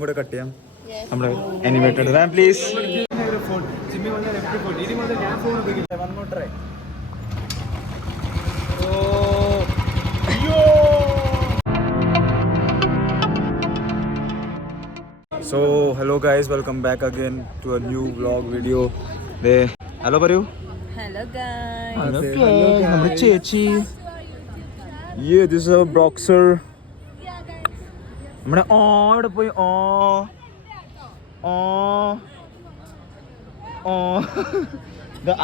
കൂടെ കട്ട് ചെയ്യാം നമ്മുടെ animated Ram please. So hello guys, welcome back again to a new vlog video. Hello പറയൂ. Hello guys. നമ്മുടെ ചേച്ചി. Yeah, this is a boxer. നമ്മുടെ ഇവിടെ പോയി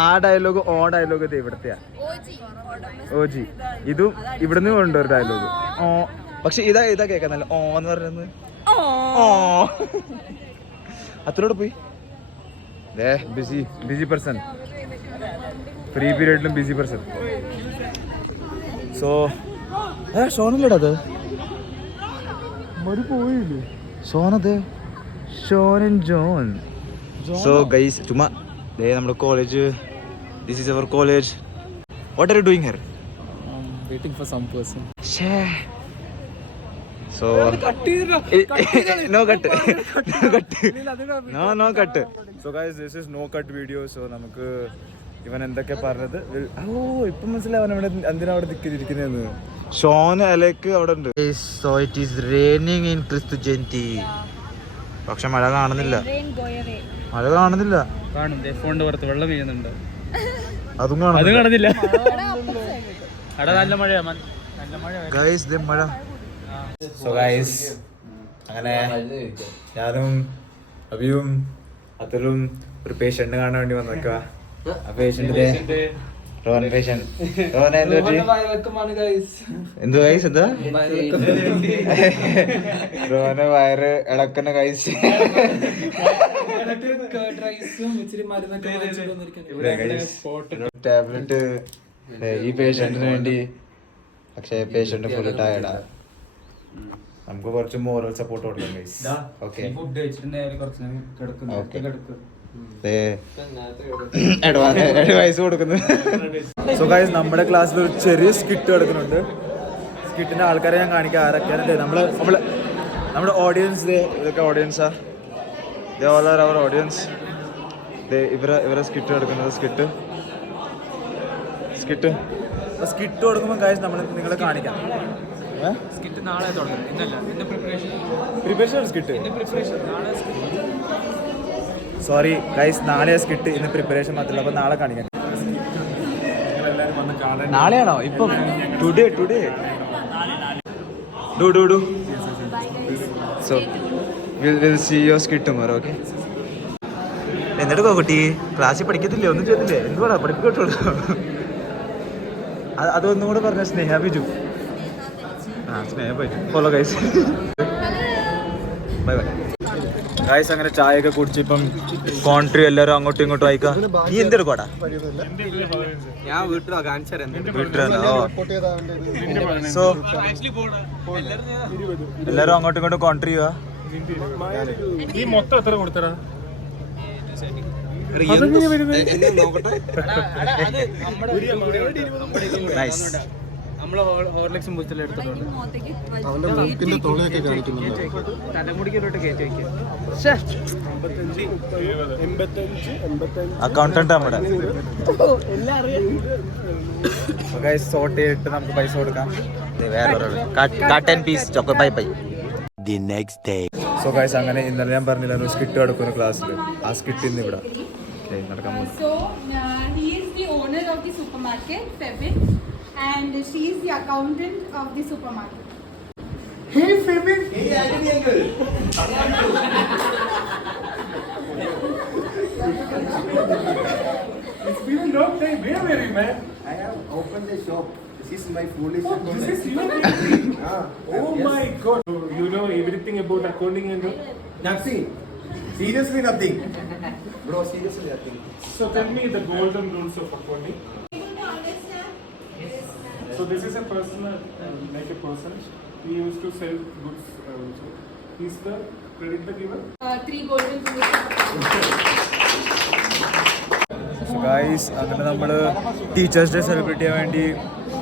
ആ ഡയലോഗ് ഡയലോഗ് ഇവിടത്തെയാ ഓജി. ഇതും ഇവിടുന്ന് കൊണ്ടൊരു ഡയലോഗ് പക്ഷെ ഇതാ കേൾക്കാന്നല്ല എന്ന് പറയുന്നത് അത്രയോടെ പോയി. ബിസി പേഴ്സൺ, ഫ്രീ പീരീഡിലും ബിസി പേഴ്സൺ. സോ ഷോനല്ലേടാ അത് പോയില്ലേ ഷോനത് ഷോൻ ജോൺ. സോ ഗൈസ് ചുമ്മാ നമ്മുടെ college, this is our college. What are you doing here? waiting for some person. So no cut. No cut. So guys, this is no cut video. So നമുക്ക് ഇവൻ എന്തൊക്കെ പറഞ്ഞത് ഇപ്പം മനസ്സിലാവൻ ഇവിടെ എന്തിനാ അവിടെ ദിക്കിരിക്കുന്നതെന്ന്. ഷോൻ അലേക്ക് അവിടെ ഉണ്ട്. So it is raining in ക്രിസ്തു ജയന്തി. പക്ഷെ മഴ കാണുന്നില്ല. ഫോണിന്റെ പുറത്ത് വെള്ളം വീഴുന്നുണ്ട്. അതും കാണുന്നില്ല. നല്ല മഴയാ. ഗൈസ് മഴ. സോ ഗൈസ് അങ്ങനെ ഞാനും അഭിയും അതുലും ഒരു പേഷ്യന്റ് കാണാൻ വേണ്ടി വന്നേക്കാ. ആ പേഷ്യന്റ് റോൻ പേഷ്യന്റ്. റോൻ എന്ത് ഗൈസ് എന്താ റോന് വയറ് ഇളക്കുന്ന ഗൈസ്. ടാബ്ലറ്റ് ഈ പേഷ്യന്റിന് വേണ്ടി. പക്ഷെ പേഷ്യന്റ് ഫുൾ ടയർഡാ. നമുക്ക് കുറച്ച് മോറൽ സപ്പോർട്ട് കൊടുക്കാം ഗൈസ്. ഓക്കെ അഡ്വൈസ് കൊടുക്കുന്നു. സോ ഗൈസ് നമ്മുടെ ക്ലാസ്സിൽ ഒരു ചെറിയ സ്കിറ്റ് കിടക്കുന്നുണ്ട്. സ്കിറ്റിന്റെ ആൾക്കാരെ ഞാൻ കാണിക്കാം ആരൊക്കെയാണ്. നമ്മുടെ ഓഡിയൻസ് ഇതൊക്കെ ഓഡിയൻസാ. All are our audience. ഇവരെ സ്കിറ്റ് കിടക്കുന്നത്. സ്കിറ്റ് കൊടുക്കുമ്പോൾ ഗൈസ് നമ്മൾ നിങ്ങളെ കാണിക്കാം. സ്കിറ്റ് നാളെ തുടങ്ങും. Preparation skit. സോറി ഗൈസ്, നാളെ സ്കിറ്റ്, ഇന്ന് പ്രിപ്പറേഷൻ മാത്രമല്ല. അപ്പൊ നാളെ കാണിക്കാം. നാളെയാണോ? ഇപ്പൊ today do. So will see your skit tomorrow. Okay. എന്നിട്ട് കുട്ടി ക്ലാസ്സിൽ പഠിക്കത്തില്ലേ? ഒന്നും ചെയ്തില്ലേ? എന്തുവാടാ പഠിപ്പിക്കോട്ടുള്ളൂ. അതൊന്നും കൂടെ പറഞ്ഞ Sneha Biju. Sneha Biju. Follow guys. Bye bye guys. അങ്ങനെ ചായയൊക്കെ കുടിച്ച് ഇപ്പം കോൺട്രി എല്ലാവരും അങ്ങോട്ടും ഇങ്ങോട്ടും അയക്കാം. നീ എന്തെടുക്കോടാ? ഞാൻ വീട്ടിലോ കാണിച്ചു. സോ എല്ലാരും അങ്ങോട്ടും ഇങ്ങോട്ടും കോൺട്രി ചെയ്യുക. ഈ മൊത്തം എത്ര കൊടുത്തടാ? നൈസ്. നമ്മള് ഹോർലിക്സും ബൂസ്റ്റെല്ലാം എടുത്തിട്ടുണ്ട്. തലമുടിക്കലോട്ട് കയറ്റി വയ്ക്കുക. അക്കൗണ്ടന്റ് നമ്മുടെ സോർട്ട് ചെയ്തിട്ട് നമുക്ക് പൈസ കൊടുക്കാം. സോ ഗൈസ് അങ്ങനെ ഇന്നലെ ഞാൻ പറഞ്ഞില്ല സ്കിറ്റ് കിടക്കുന്ന ക്ലാസ്സിൽ. ആ സ്കിറ്റ് ഇന്ന് ഇവിടെ നടക്കാൻ പോകും. So he is the owner of the supermarket, Febin, and she is the accountant of the supermarket. Hey Febin. Hey uncle. It's been a long time. Where were you, man? I have opened the shop. This is my foolish account. This is your Oh my God. You know everything about accounting and Nothing. Seriously nothing. Bro, seriously nothing. So tell me the golden rules of accounting. So this is a person, like a person. He used to sell goods also. He's the credit the giver. 3 golden rules. So guys, അങ്ങനെ നമ്മൾ teachers day celebrate ചെയ്യാൻ വേണ്ടി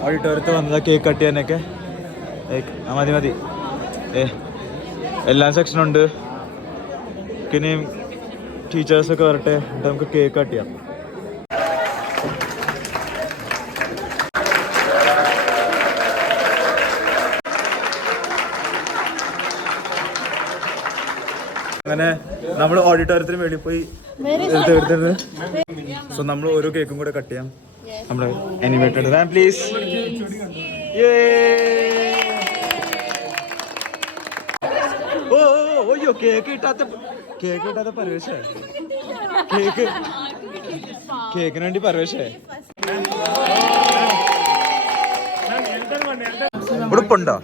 ഓഡിറ്റോറിയത്തിൽ വന്നതാണ് cake cut ചെയ്യാനൊക്കെ. മതി മതി. എല്ലാ സെക്ഷനും ഉണ്ട്. ഇനിയും ടീച്ചേഴ്സൊക്കെ വരട്ടെ, എന്നിട്ട് നമുക്ക് കേക്ക് കട്ട് ചെയ്യാം. അങ്ങനെ നമ്മൾ ഓഡിറ്റോറിയത്തിന് വേണ്ടി പോയി എടുത്തിരുന്നത്. സോ നമ്മൾ ഓരോ കേക്കും കൂടെ കട്ട് ചെയ്യാം. നമ്മൾ അനിമേറ്റഡ് പ്ലീസ്. ഓയ്യോ കേക്ക് കിട്ടാത്ത പരവേശേ. കേക്കിന് വേണ്ടി പരവേശേ. ഉടുപ്പുണ്ടോ?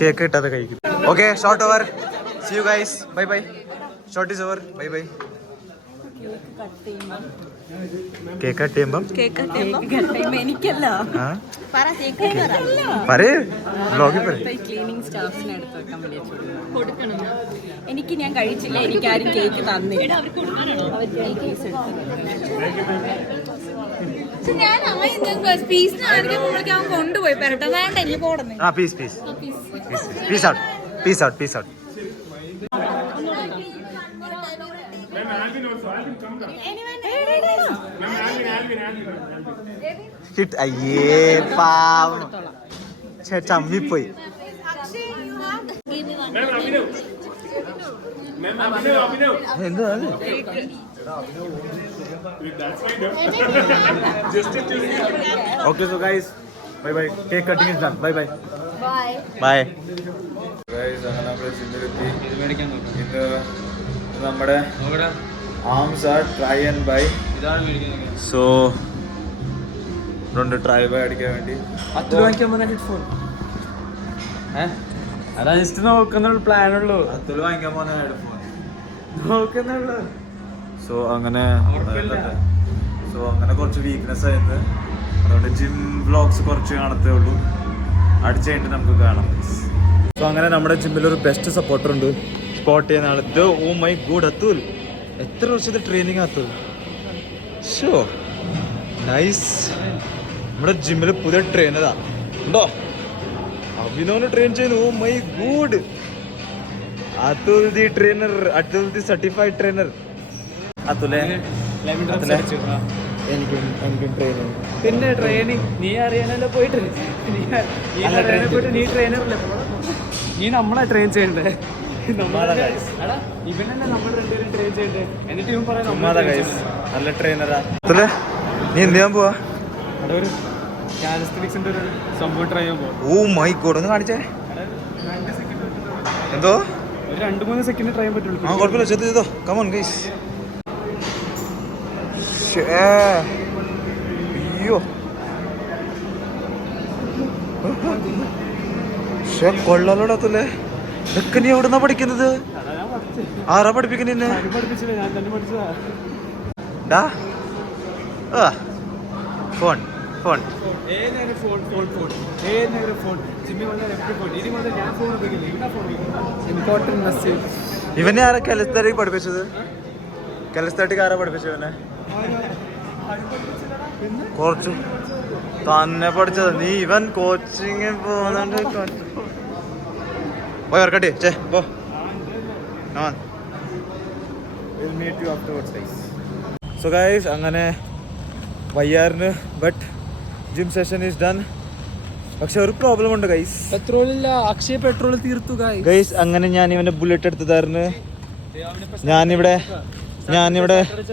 കേക്ക് കിട്ടാതെ കഴിക്കും. Okay, short over. See you guys. Bye bye. Short is over. Bye bye. Cake cut ചെയ്യുമ്പം എനിക്കല്ല പറയേ വ്ലോഗിൽ പറ. ക്ലീനിങ് സ്റ്റാഫ്സിനെ എടുത്ത് വെക്കാൻ വേണ്ടി കൊടുക്കണം. എനിക്ക് ഞാൻ കഴിച്ചില്ല, എനിക്കാരും കേക്ക് തന്നില്ല. കൊണ്ടുപോയി പെരട്ടെ വേണ്ട ഇനി പോടുന്നു. Peace out. അയ്യേ പാവം ചമ്മിപ്പോയി. എന്താണ് okay. So guys bye bye. Cake cutting is done. Bye bye. Bye guys. അങ്ങനെ നമ്മൾ ജിമ്മിലെത്തി. ഇത് നമ്മുടെ arms are tri and bi. So രണ്ട് ട്രൈ ബൈ അടിക്കാൻ വേണ്ടി ഹെഡ്ഫോൺ അതാ ജസ്റ്റ് നോക്കുന്നുള്ള പ്ലാനുള്ളൂ. അത്തുൽ വാങ്ങിക്കാൻ പോകുന്ന ഹെഡ്ഫോൺ നോക്കുന്നുള്ളൂ. സോ അങ്ങനെ കുറച്ച് വീക്ക്നെസ് ആയിരുന്നു. അതുകൊണ്ട് ജിം വ്ളോഗ്സ് കുറച്ച് കാണത്തേ ഉള്ളൂ. അടിച്ചു കഴിഞ്ഞിട്ട് നമുക്ക് കാണാം. സോ അങ്ങനെ നമ്മുടെ ജിമ്മിൽ ഒരു ബെസ്റ്റ് സപ്പോർട്ടർ ഉണ്ട്. സ്പോട്ട് ചെയ്യുന്ന ആൾ. ഓ മൈ ഗോഡ്, അത്തുൽ എത്ര വർഷത്തെ ട്രെയിനിങ് അത്തുൽ. Show nice. നമ്മുടെ ജിമ്മിൽ പുതിയ ട്രെയിനറാ ഉണ്ടോ? അഭിനവനെ ട്രെയിൻ ചെയ്യുന്നു. Oh my god, Athul the trainer, Athul the certified trainer. അത്തുലേ എനിക്കും ട്രെയിനിങ്. പിന്നെ ട്രെയിനിങ് നീ അറിയാനല്ലോ പോയിട്ട്. നീ ട്രെയിനറല്ലേ, നീ നമ്മളെ ട്രെയിൻ ചെയ്യണ്ടേ? ഇവനല്ലേ നമ്മൾ രണ്ടുപേരും ട്രെയിൻ ചെയ്യണ്ടേ? എന്നിട്ട് ഇവൻ പറയാം നല്ല ട്രെയിനറാ. അത്തുലേ നീ എന്ത് ചെയ്യാൻ പോവാ? അവിടെ ഒരു കാലിസ്തനിക്സിന്റെ ഒരു സംഭവം ട്രൈ ചെയ്യാൻ പോകും. ഓ മൈ ഗോഡ്, ഒന്ന് കാണിച്ചേ. എന്തോ ഒരു 2-3 സെക്കൻഡ് ട്രൈ ചെയ്യാൻ പറ്റുള്ളൂ. ആ കുഴപ്പമില്ല, ചെയ്തോ. Come on guys. അയ്യോ കൊള്ളലോടത്തല്ലേ. ഇതൊക്കെ നീ എവിടുന്നാ പഠിക്കുന്നത്? ആരാ പഠിപ്പിക്കുന്നത് എന്നെ? പഠിപ്പിച്ചില്ല, ഞാൻ തന്നെ പഠിച്ചതാ. ഫോൺ ഫോൺ ഇവനെ ആരാ കലസ്താറ്റിക് പഠിപ്പിച്ചത്? കലസ്താറ്റിക് ആരാ പഠിപ്പിച്ചത് ഇവനെ? കുറച്ച് തന്നെ പഠിച്ചത് നീ. ഇവൻ കോച്ചിങ് പോകുന്നുണ്ട്. പോയി വർക്കട്ടെ ചേ പോ. സോ ഗൈസ് അങ്ങനെ വയ്യാറിന് but gym session is done. പക്ഷെ ഒരു പ്രോബ്ലം ഉണ്ട് ഗൈസ്. പെട്രോൾ ഇല്ല. അക്ഷയ പെട്രോൾ തീർത്തു ഗൈസ്. അങ്ങനെ ഞാൻ ഇവന്റെ ബുള്ളറ്റ് എടുത്തതായിരുന്നു. ഞാനിവിടെ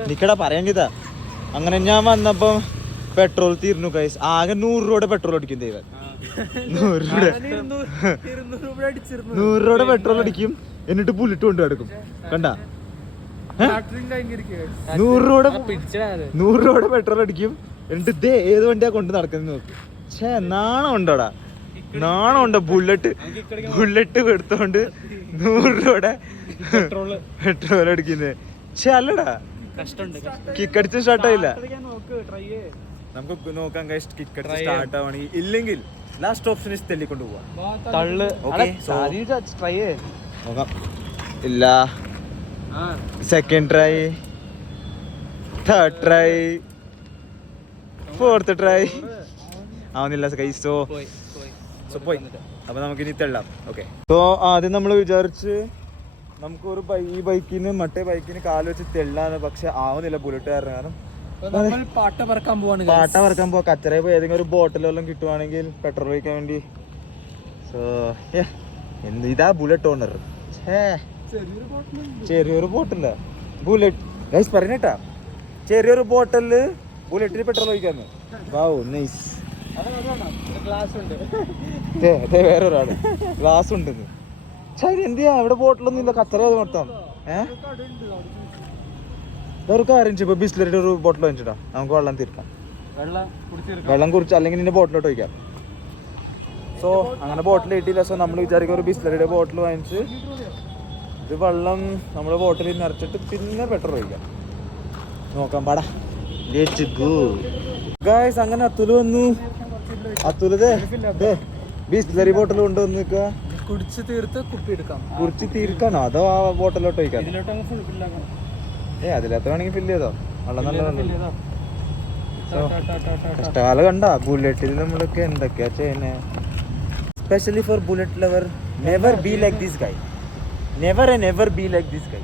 നിക്കടാ പറയാങ്കിതാ. അങ്ങനെ ഞാൻ വന്നപ്പം പെട്രോൾ തീർന്നു ഗൈസ്. ആകെ 100 രൂപയുടെ പെട്രോൾ അടിക്കും ദൈവം. 100 രൂപയുടെ പെട്രോൾ അടിക്കും. എന്നിട്ട് ബുള്ളറ്റ് കൊണ്ട് കിടക്കും. കണ്ട 100 രൂപയുടെ പെട്രോൾ അടിക്കും. എന്നിട്ട് ഇതേ ഏത് വണ്ടിയാ കൊണ്ട് നടക്കുന്നത് നോക്ക്. ഛേ, നാണം ഉണ്ടോടാ? നാണം ഉണ്ടോ? ബുള്ളറ്റ് എടുത്തോണ്ട് 100 രൂപയുടെ പെട്രോൾ അടിക്കുന്നത്. ഛേ അല്ലടാ, കിക്കടിച്ച് സ്റ്റാർട്ടായില്ല. നമുക്ക് നോക്കാം ഗൈസ്. കിക്കടിച്ച് സ്റ്റാർട്ട് ആവണെങ്കിൽ. ഇല്ലെങ്കിൽ ലാസ്റ്റ് ഓപ്ഷൻ ഇസ് തെല്ലിക്കൊണ്ട് പോവാം. ട്രൈ നോക്കാം. ഇല്ല, second try, third try, fourth try ആവുന്നില്ല ഗൈസ്. സോ പോയി അപ്പോൾ നമുക്കിനി തെള്ളാം. ഓക്കെ, സോ ആദ്യം നമ്മൾ വിചാരിച്ച് നമുക്കൊരു ഈ ബൈക്കിന് മറ്റേ ബൈക്കിന് കാല് വെച്ച് തെള്ളാന്ന്, പക്ഷെ ആവുന്നില്ല ബുള്ളറ്റ് കാരണം. പാട്ട പറക്കാൻ പോവാണ്. പാട്ട പറക്കാൻ പോവാ. കച്ചറയിൽ പോയി ഏതെങ്കിലും ഒരു ബോട്ടിലെല്ലാം കിട്ടുവാണെങ്കിൽ പെട്രോൾ ഒഴിക്കാൻ വേണ്ടി. സോ ഇതാ ബുള്ളറ്റ് ഓണർ. ചെറിയൊരു ബോട്ടില്ല ബുള്ളറ്റ് ഗൈസ് പറഞ്ഞേട്ടാ, ചെറിയൊരു ബോട്ടില് ബുള്ളറ്റിന് പെട്രോൾ ഒഴിക്കാന്ന്. Wow nice. ഗ്ലാസ് ഉണ്ട്, വേറൊരാള് ഗ്ലാസ് ഉണ്ടെന്ന്. ശരി എന്തിയാ ഇവിടെ ബോട്ടിലൊന്നും ഇല്ല, കച്ചറ മൊത്തം. ഒരു കാര്യം ഇപ്പൊ ബിസ്ലറിയുടെ ഒരു ബോട്ടിൽ വാങ്ങിച്ചിട്ടാ നമുക്ക് വെള്ളം തീർക്കാം. വെള്ളം കുറിച്ച് അല്ലെങ്കിൽ നിന്റെ ബോട്ടിലോട്ട് ഒഴിക്കാം. സോ അങ്ങനെ ബോട്ടിൽ കിട്ടിയില്ല. സോ നമ്മൾ വിചാരിക്കും ഒരു ബിസ്ലറിയുടെ ബോട്ടിൽ വാങ്ങിച്ച് ഇത് വെള്ളം നമ്മുടെ ബോട്ടിൽ നിറച്ചിട്ട് പിന്നെ പെട്രോൾ ഒഴിക്കാം. നോക്കാം പാടാ. ഗായ്സ് അങ്ങനെ അത്തുല് വന്നു. അത്തുലതേ ബിസ്ലറി ബോട്ടിൽ കൊണ്ടുവന്ന് നിൽക്കുക. കുടിച്ച് തീർത്ത് കുപ്പി എടുക്കാം. കുടിച്ച് തീർക്കാനോ അതോ ആ ബോട്ടിലോട്ട് ഒഴിക്കാം? ഫുൾ അതിലകത്ത് വേണമെങ്കിൽ ഫില്ല് ചെയ്തോ. വെള്ളം നല്ല കഷ്ടകാലം കണ്ട. ബുള്ളറ്റിൽ നമ്മളൊക്കെ എന്തൊക്കെയാ ചെയ്യുന്നത്. Specially for bullet lover, never be like this guy. Never and never be like this guy.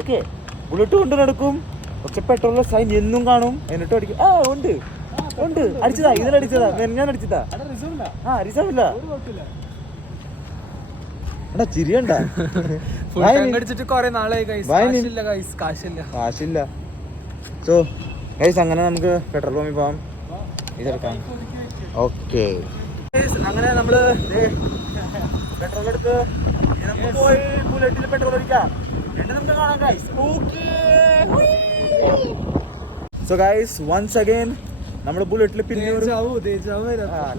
Okay, bullet കൊണ്ട് നടക്കും, പക്ഷെ പെട്രോളിലെ സൈൻ എന്നും കാണും. എന്നിട്ട് അടിക്കും. ഉണ്ട് ഉണ്ട്, അടിച്ചതാ, ഇതിലടിച്ചതാ, ഞാൻ അടിച്ചതാ. റിസർവ് ഇല്ല. എടാ ചിരിയണ്ട. അടിച്ചിട്ട് കുറെ നാളായി. കാശില്ല. സോ ഗൈസ് അങ്ങനെ നമുക്ക് പെട്രോൾ പമ്പിൽ പോവാം, ഇതെടുക്കാം. ഓക്കെ, അങ്ങനെ നമ്മള് പെട്രോൾ എടുത്ത് പോയി ബുള്ളറ്റിൽ പെട്രോൾ അടിക്കാം. നമുക്ക് കാണാം guys. So guys once again നമ്മൾ ബുള്ളറ്റിൽ പിന്നെ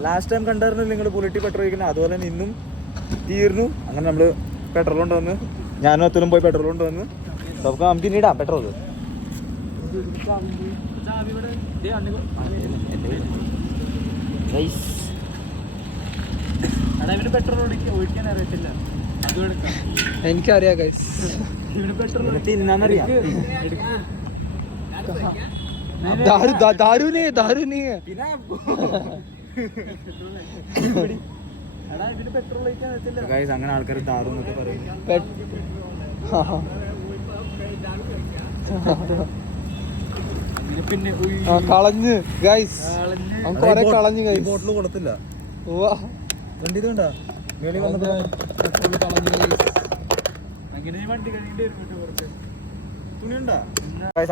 ലാസ്റ്റ് ടൈം കണ്ടായിരുന്നു നിങ്ങൾ ബുള്ളറ്റിൽ പെട്രോൾ ഒഴിക്കുന്നത്, അതുപോലെ തന്നെ ഇന്നും തീർന്നു. അങ്ങനെ നമ്മൾ പെട്രോൾ കൊണ്ടുവന്ന് ഞാനും അത്തുലും പോയി പെട്രോൾ കൊണ്ടുവന്ന് നമുക്ക് നമുക്ക് ഇനി ഇടാം പെട്രോൾ. എനിക്കറിയാം ഗൈസ്, തിന്നാന്നറിയാം. അങ്ങനെ ആൾക്കാർ ദാരു എന്നൊക്കെ പറയും. പിന്നെ കളഞ്ഞ് ഗൈസ്, കളഞ്ഞു ഗൈസ്. ബോട്ടിൽ കൊടുത്തില്ല. വണ്ടി ഇതുണ്ടാ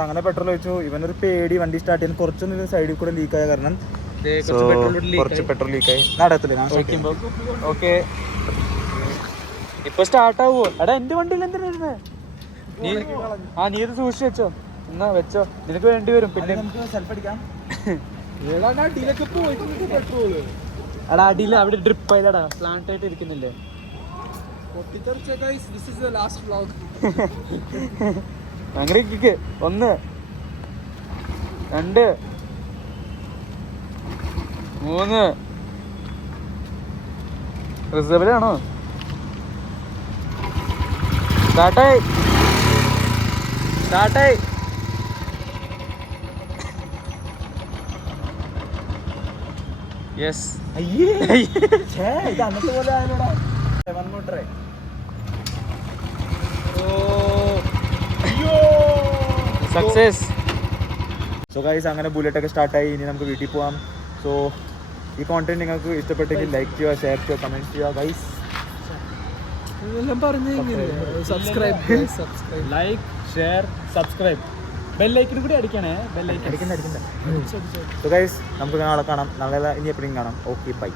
അങ്ങനെ പെട്രോൾ ഒഴിച്ചു. ഇവനൊരു പേടി വണ്ടി സ്റ്റാർട്ട് ചെയ്യാൻ. കുറച്ചൊന്നും സൈഡിൽ കൂടെ ലീക്ക് ആയ കാരണം കുറച്ച് പെട്രോൾ ലീക്കായി. നടത്തില്ല. ഓക്കെ, ഇപ്പൊ സ്റ്റാർട്ട് ആവോ? എടാ എന്റെ വണ്ടിയിൽ എന്തിനാ നീ ഇത് സൂക്ഷിച്ച് വെച്ചോ. എന്നാ വെച്ചോ, നിനക്ക് വേണ്ടി വരും. പിന്നെ സെൽഫ് അടിക്കാം. എടാ അടിയിൽ അവിടെ ഡ്രിപ്പ് ആയില്ലടാ, പ്ലാന്റ് ആയിട്ട് ഇരിക്കുന്നില്ലേ. അങ്ങനെ 1 2 3 റിസർവിലാണോ? സ്റ്റാർട്ടായി. യെസ്. ഇത് അന്നത്തെ പോലെ ആയാലോടാ. സക്സസ്. സോ ഗൈസ് അങ്ങനെ ബുള്ളറ്റ് ഒക്കെ സ്റ്റാർട്ടായി. ഇനി നമുക്ക് വീട്ടിൽ പോവാം. സോ ഈ കോണ്ടന്റ് നിങ്ങൾക്ക് ഇഷ്ടപ്പെട്ടെങ്കിൽ ലൈക്ക് ചെയ്യുക, ഷെയർ ചെയ്യുക, കമന്റ് ചെയ്യുക guys. Subscribe, like, share, subscribe, ബെല്ലൈക്കൻ കൂടി അടിക്കണേ. അടിക്കണ്ട. സോ ഗൈസ് നമുക്ക് നാളെ കാണാം. നാളെ ഇനി എപ്പോഴും കാണാം. Okay bye.